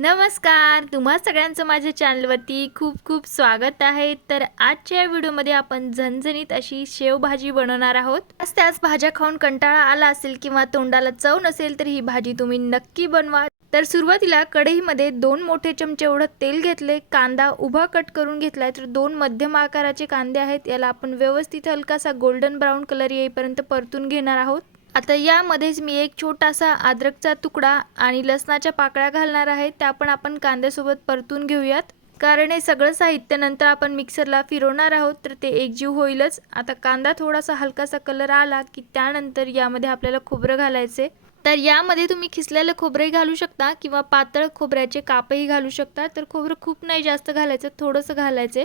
नमस्कार. तुम्हा सगळ्यांचं माझ्या चॅनलवरती खूप खूप स्वागत आहे. तर आजच्या या व्हिडिओमध्ये आपण झणझणीत अशी शेवभाजी बनवणार आहोत. आज त्याच भाज्या खाऊन कंटाळा आला असेल किंवा तोंडाला चव नसेल तर ही भाजी तुम्ही नक्की बनवा. तर सुरुवातीला कढईमध्ये दोन मोठे चमचे एवढं तेल घेतले कांदा उभा कट करून घेतलाय तर दोन मध्यम आकाराचे कांदे आहेत. याला आपण व्यवस्थित हलकासा गोल्डन ब्राऊन कलर येईपर्यंत परतून घेणार आहोत. आता यामध्येच मी एक छोटासा अद्रकचा तुकडा आणि लसणाच्या पाकळ्या घालणार आहे. त्या पण आपण कांद्यासोबत परतून घेऊयात. कारण हे सगळं साहित्य नंतर आपण मिक्सरला फिरवणार आहोत तर ते एकजीव होईलच. आता कांदा थोडासा हलकासा कलर आला की त्यानंतर यामध्ये आपल्याला खोबरं घालायचे तर यामध्ये तुम्ही खिसलेलं खोबरंही घालू शकता किंवा पातळ खोबऱ्याचे कापही घालू शकता. तर खोबरं खूप नाही जास्त घालायचं थोडंसं घालायचे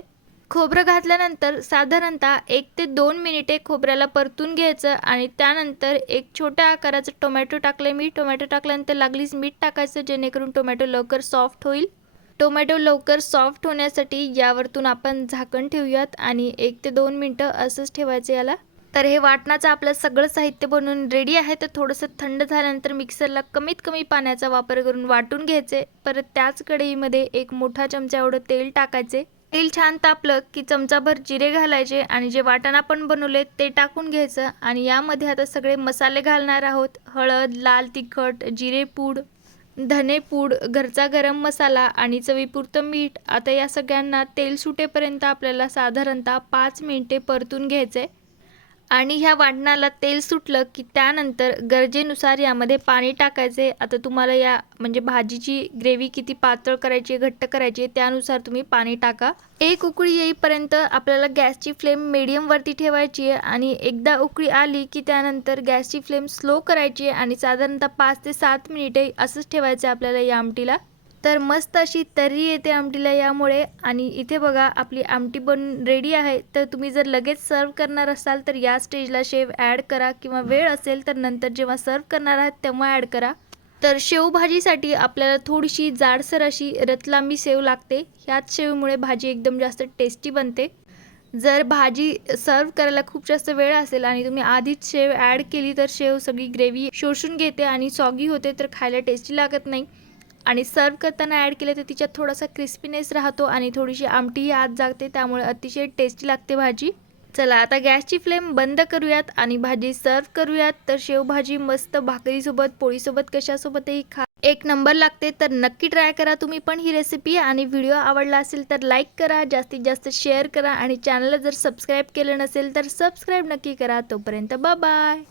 खोबरं घातल्यानंतर साधारणतः एक ते दोन मिनिटे खोबऱ्याला परतून घ्यायचं आणि त्यानंतर एक छोट्या आकाराचं टोमॅटो टाकले मी टोमॅटो टाकल्यानंतर लागलीच मीठ टाकायचं जेणेकरून टोमॅटो लवकर सॉफ्ट होईल. टोमॅटो लवकर सॉफ्ट होण्यासाठी यावरतून आपण झाकण ठेवूयात आणि एक ते दोन मिनटं असंच ठेवायचं याला. तर हे वाटणाचं आपलं सगळं साहित्य बनवून रेडी आहे. तर थोडंसं थंड झाल्यानंतर मिक्सरला कमीत कमी पाण्याचा वापर करून वाटून घ्यायचे. परत त्याच कढईमध्ये एक मोठा चमचा एवढं तेल टाकायचे. तेल छान तापलं की चमचाभर जिरे घालायचे आणि जे वाटण आपण बनवले ते टाकून घ्यायचं. आणि यामध्ये आता सगळे मसाले घालणार आहोत. हळद लाल तिखट जिरे पूड धने पूड घरचा गरम मसाला आणि चवीपुरतं मीठ. आता या सगळ्यांना तेल सुटेपर्यंत आपल्याला साधारणतः पाच मिनिटे परतून घ्यायचे आणि ह्या वाटणाला तेल सुटलं की त्यानंतर गरजेनुसार यामध्ये पाणी टाकायचे. आता तुम्हाला या म्हणजे भाजीची ग्रेव्ही किती पातळ करायची घट्ट करायची त्यानुसार तुम्ही पाणी टाका. एक उकळी येईपर्यंत आपल्याला गॅसची फ्लेम मिडियमवरती ठेवायची आहे आणि एकदा उकळी आली की त्यानंतर गॅसची फ्लेम स्लो करायची आहे आणि साधारणतः पाच ते सात मिनिटे असंच ठेवायचं आपल्याला या आमटीला. तर मस्त अशी तर्री येते आमटीला यामुळे. आणि इथे बघा आपली आमटी बनून रेडी आहे. तर तुम्ही जर लगेच सर्व करणार असाल तर या स्टेजला शेव ॲड करा. किंवा वेळ असेल तर नंतर जेव्हा सर्व करणार आहात तेव्हा ॲड करा. तर शेवभाजीसाठी आपल्याला थोडीशी जाडसर अशी रतलांबी शेव लागते. ह्याच शेवमुळे भाजी एकदम जास्त टेस्टी बनते. जर भाजी सर्व करायला खूप जास्त वेळ असेल आणि तुम्ही आधीच शेव ॲड केली तर शेव सगळी ग्रेव्ही शोषून घेते आणि सॉगी होते तर खायला टेस्टी लागत नाही. आणि सर्व करताना ॲड केलं तर तिच्यात थोडासा क्रिस्पीनेस राहतो आणि थोडीशी आमटीही आत जागते त्यामुळे अतिशय टेस्टी लागते भाजी. चला आता गॅसची फ्लेम बंद करूयात आणि भाजी सर्व करूयात. तर शेवभाजी मस्त भाकरीसोबत पोळीसोबत कशासोबतही खा. एक नंबर लागते तर नक्की ट्राय करा तुम्ही पण ही रेसिपी आणि व्हिडिओ आवडला असेल तर लाईक करा जास्तीत जास्त शेअर करा आणि चॅनलला जर सबस्क्राईब केलं नसेल तर सबस्क्राईब नक्की करा. तोपर्यंत बाय